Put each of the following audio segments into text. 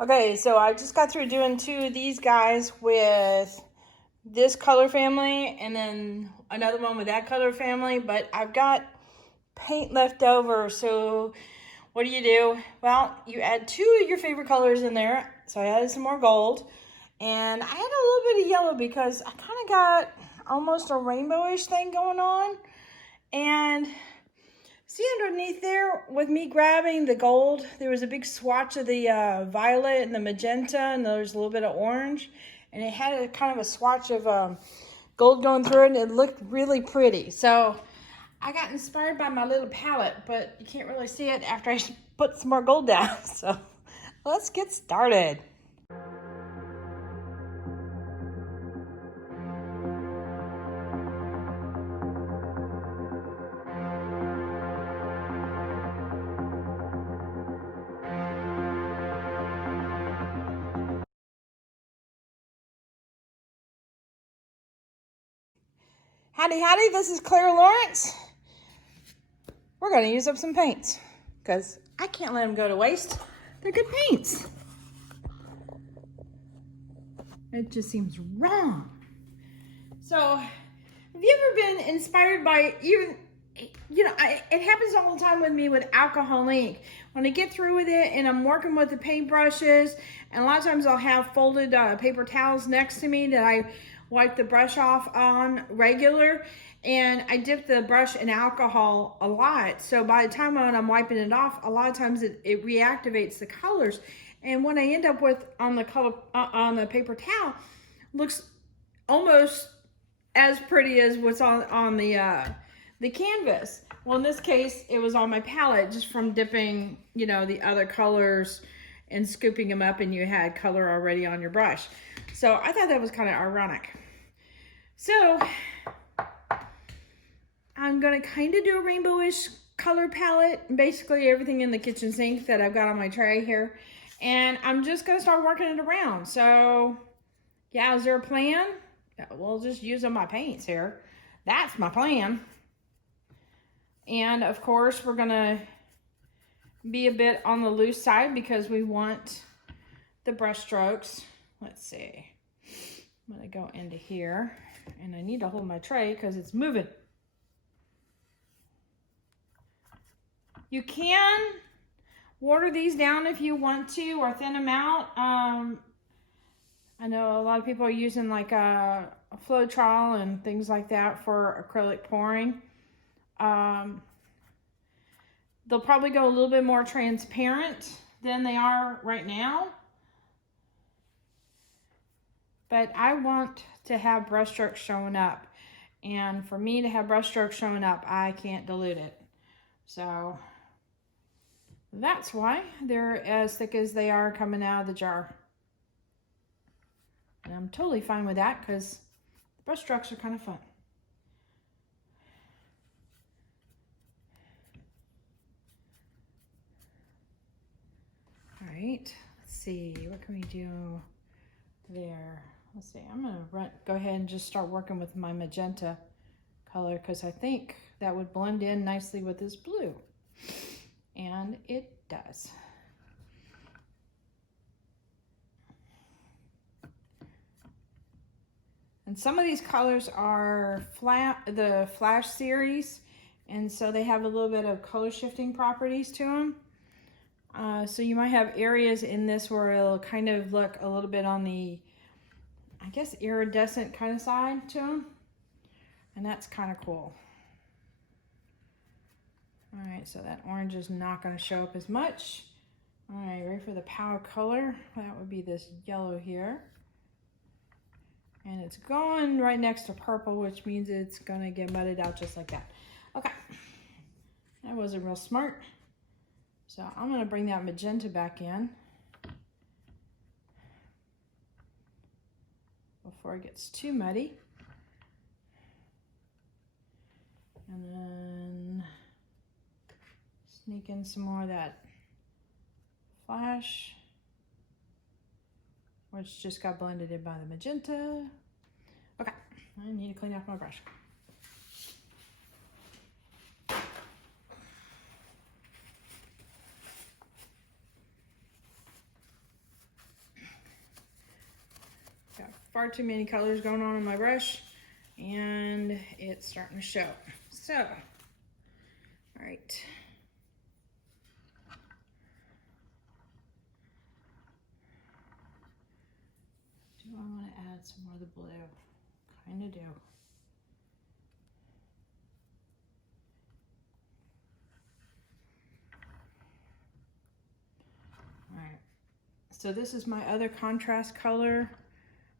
Okay, so I just got through doing two of these guys with this color family and then another one with that color family, but I've got paint left over. So what do? Well, you add two of your favorite colors in there. So I added some more gold and I had a little bit of yellow because I kind of got almost a rainbowish thing going on. And see underneath there, with me grabbing the gold, there was a big swatch of the violet and the magenta, and there was a little bit of orange. And it had a kind of a swatch of gold going through it, and it looked really pretty. So I got inspired by my little palette, but you can't really see it after I put some more gold down. So let's get started. Howdy, howdy, this is Clara Lawrence. We're going to use up some paints because I can't let them go to waste. They're good paints. It just seems wrong. So, have you ever been inspired by even, it happens all the time with me with alcohol ink. When I get through with it and I'm working with the paintbrushes, and a lot of times I'll have folded paper towels next to me that I wipe the brush off on regular, and I dip the brush in alcohol a lot. So by the time when I'm wiping it off, a lot of times it reactivates the colors. And what I end up with on the color on the paper towel looks almost as pretty as what's on the canvas. Well, in this case, it was on my palette just from dipping, the other colors and scooping them up, and you had color already on your brush. So I thought that was kind of ironic. So I'm going to kind of do a rainbowish color palette, basically everything in the kitchen sink that I've got on my tray here. And I'm just going to start working it around. So yeah, is there a plan? We'll just use up my paints here. That's my plan. And of course, we're going to be a bit on the loose side because we want the brush strokes. Let's see. I'm going to go into here, and I need to hold my tray because it's moving. You can water these down if you want to, or thin them out. I know a lot of people are using like a Floetrol and things like that for acrylic pouring. They'll probably go a little bit more transparent than they are right now. But I want to have brushstrokes showing up. And for me to have brushstrokes showing up, I can't dilute it. So that's why they're as thick as they are coming out of the jar. And I'm totally fine with that because brushstrokes are kind of fun. All right, let's see, what can we do there? Let's see, I'm gonna go ahead and just start working with my magenta color because I think that would blend in nicely with this blue. And it does. And some of these colors are the Flash series, and so they have a little bit of color shifting properties to them. So you might have areas in this where it'll kind of look a little bit on the, I guess, iridescent kind of side to them. And that's kind of cool. All right, so that orange is not going to show up as much. All right, ready for the power color? That would be this yellow here. And it's going right next to purple, which means it's going to get mudded out just like that. Okay, that wasn't real smart. So I'm going to bring that magenta back in before it gets too muddy. And then sneak in some more of that Flash, which just got blended in by the magenta. Okay, I need to clean off my brush. far too many colors going on in my brush, and it's starting to show. So, all right. Do I want to add some more of the blue? Kind of do. All right. So this is my other contrast color.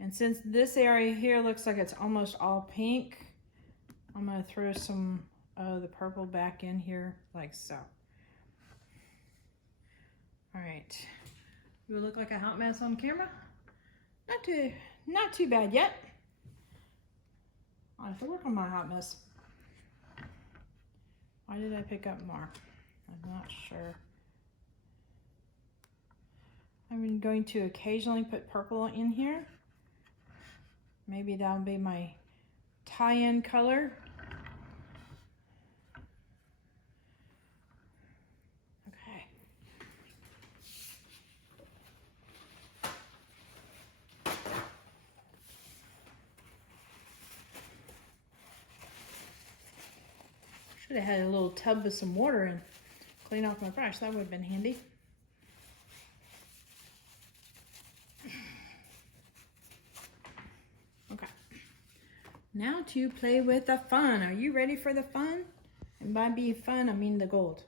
And since this area here looks like it's almost all pink, I'm going to throw some of the purple back in here like so. All right. Do I look like a hot mess on camera? Not too bad yet. I'll have to work on my hot mess. Why did I pick up more? I'm not sure. I'm going to occasionally put purple in here. Maybe that'll be my tie-in color. Okay. Should have had a little tub with some water and clean off my brush. That would have been handy. Okay. Now to play with the fun. Are you ready for the fun? And by being fun, I mean the gold.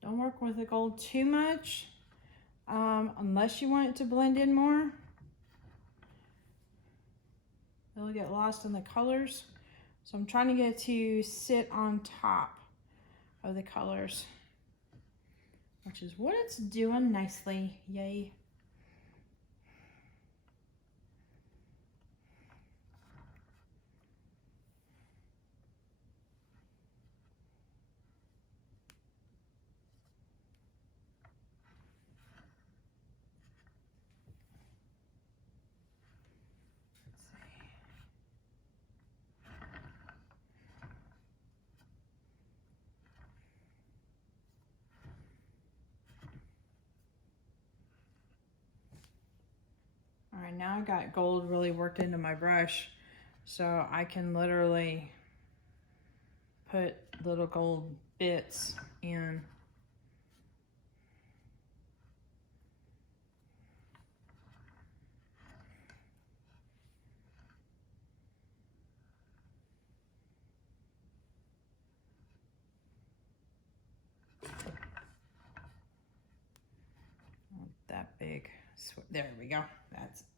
Don't work with the gold too much, unless you want it to blend in more. It'll get lost in the colors. So I'm trying to get it to sit on top of the colors, which is what it's doing nicely. Yay. All right, now I got gold really worked into my brush, so I can literally put little gold bits in. Not that big. There we go.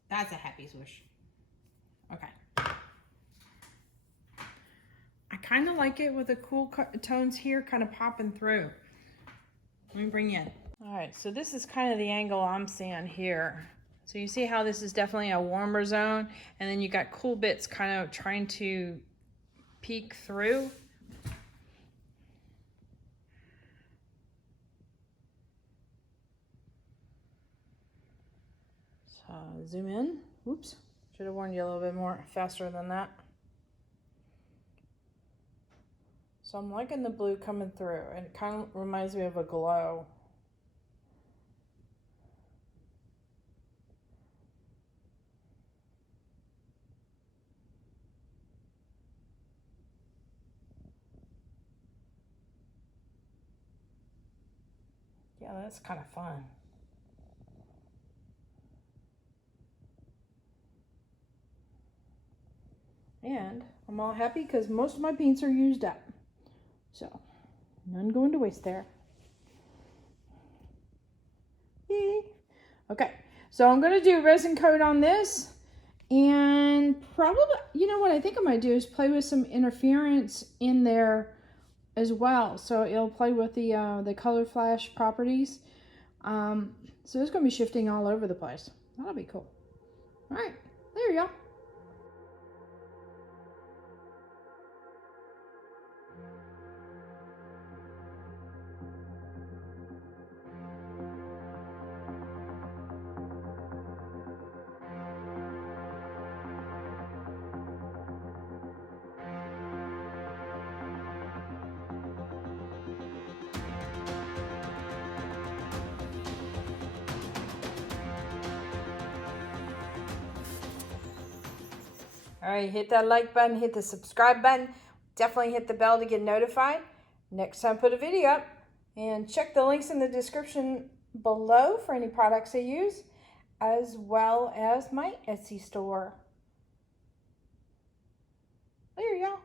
That's a happy swoosh. Okay. I kind of like it with the cool tones here kind of popping through. Let me bring you in. All right, so this is kind of the angle I'm seeing here. So you see how this is definitely a warmer zone, and then you got cool bits kind of trying to peek through. So zoom in. Oops, should have warned you a little bit more faster than that. So I'm liking the blue coming through, and it kind of reminds me of a glow. Yeah, that's kind of fun. And I'm all happy because most of my paints are used up. So, none going to waste there. Yay. Okay, so I'm going to do a resin coat on this. And probably, you know what I think I might do is play with some interference in there as well. So it'll play with the color flash properties. So it's going to be shifting all over the place. That'll be cool. All right, there you go. All right, hit that like button, hit the subscribe button. Definitely hit the bell to get notified next time I put a video up. And check the links in the description below for any products I use, as well as my Etsy store. There you go.